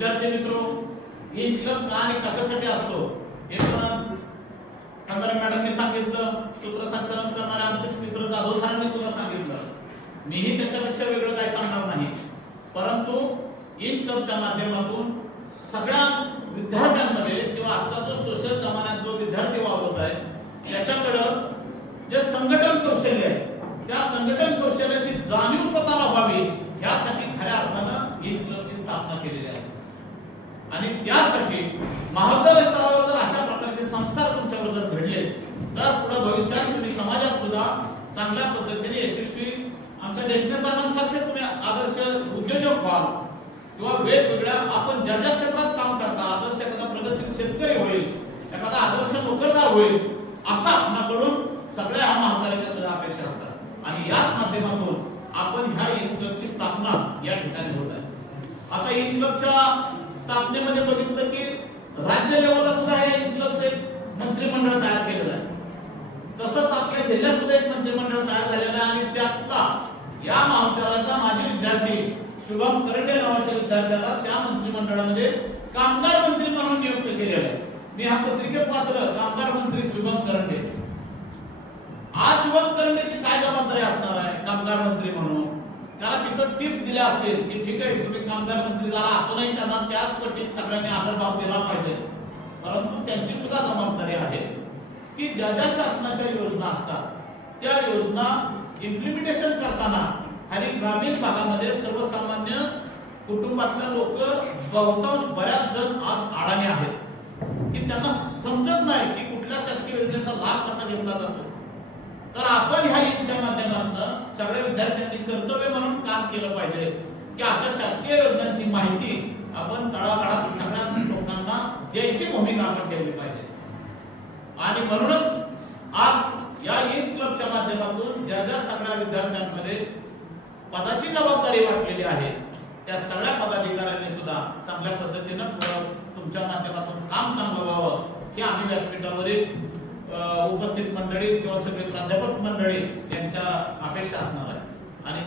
विद्यार्थी मित्रों, in club का आणि कशासाठी असतो हे पण खंदारे मॅडमने सांगितलं, सूत्रसंचालन करणारे आमचे मित्र जाधव सरांनी सुद्धा सांगितलं. मीही त्याच्यापेक्षा वेगळं काही सांगणार नाही. परंतु इन क्लबच्या माध्यमातून सगळ्या विद्यार्थ्यांमध्ये किंवा आजचा जो सोशल जमान्यात जो विद्यार्थी वावरत आहे त्याच्याकडं जे संघटन कौशल्य आहे त्या संघटन कौशल्याची जाणीव स्वतःला व्हावी यासाठी खऱ्या अर्थानं इन क्लबची स्थापना केलेली आहे. आणि त्यासाठी महाविद्यालय स्तरावर जर अशा प्रकारचे संस्कार तुमच्यावर जर घडले तर पुढे भविष्यात तुम्ही समाजात सुद्धा चांगल्या पद्धतीने यशस्वी आमच्या डेक्कन साहेबांसारखे तुम्ही आदर्श उद्योजक व्हाल किंवा वेगवेगळ्या आपण ज्या ज्या क्षेत्रात काम करता आदर्श एखादा प्रगतशील शेतकरी होईल, एखादा आदर्श नोकरदार होईल असा आपल्याकडून सगळ्या महाविद्यालयाच्या सुद्धा अपेक्षा असतात. आणि याच माध्यमातून आपण ह्या इन क्लबची स्थापना या ठिकाणी होत आहे. आता इन क्लबच्या स्थापनेमध्ये बघितलं की राज्य लेवलला सुद्धा हे इन क्लबचे मंत्रिमंडळ तयार केलेलं आहे. तसंच आपल्या जिल्ह्यात सुद्धा एक मंत्रिमंडळ तयार झालेलं आहे. आणि त्यातला या महाविद्यालयाचा माजी विद्यार्थी शुभम करंडे नावाच्या विद्यार्थ्याला त्या मंत्रिमंडळामध्ये कामगार मंत्री म्हणून नियुक्त केलेलं आहे. मी ह्या पत्रिकेत वाचलं कामगार मंत्री शुभम करंडे. आज शुभम करंडेची काय जबाबदारी असणार आहे कामगार मंत्री म्हणून? त्याला तिथं टिप्स दिल्या असतील की ठीक आहे तुम्ही कामगार मंत्री झाला, आपणही त्यांना त्याच पटीत सगळ्यांनी आदरभाव दिला पाहिजे. परंतु त्यांची सुद्धा जबाबदारी आहे की ज्या ज्या शासनाच्या योजना असतात त्या योजना इम्प्लिमेंटेशन करताना आणि ग्रामीण भागामध्ये सर्वसामान्य कुटुंबातले लोक बहुतांश बऱ्याच जण आज अडाणी आहेत की त्यांना समजत नाही की कुठल्या शासकीय योजनेचा लाभ कसा घेतला जातो. तर आपण ह्या इनच्या माध्यमातून सगळ्या विद्यार्थ्यांनी कर्तव्य म्हणून काम केलं पाहिजे की अशा शासकीय योजनांची माहिती आपण तळागाळात सगळ्या लोकांना द्यायची भूमिका आपण ठेवली पाहिजे. आणि म्हणूनच आज या इन क्लबच्या माध्यमातून ज्या ज्या सगळ्या विद्यार्थ्यांमध्ये पदाची जबाबदारी वाटलेली आहे त्या सगळ्या पदाधिकाऱ्यांनी सुद्धा चांगल्या पद्धतीनं तुमच्या माध्यमातून काम चांगलं व्हावं हे आम्ही व्यासपीठावरील उपस्थित मंडळी किंवा सगळे प्राध्यापक मंडळी यांच्या अपेक्षा असणार आहे. आणि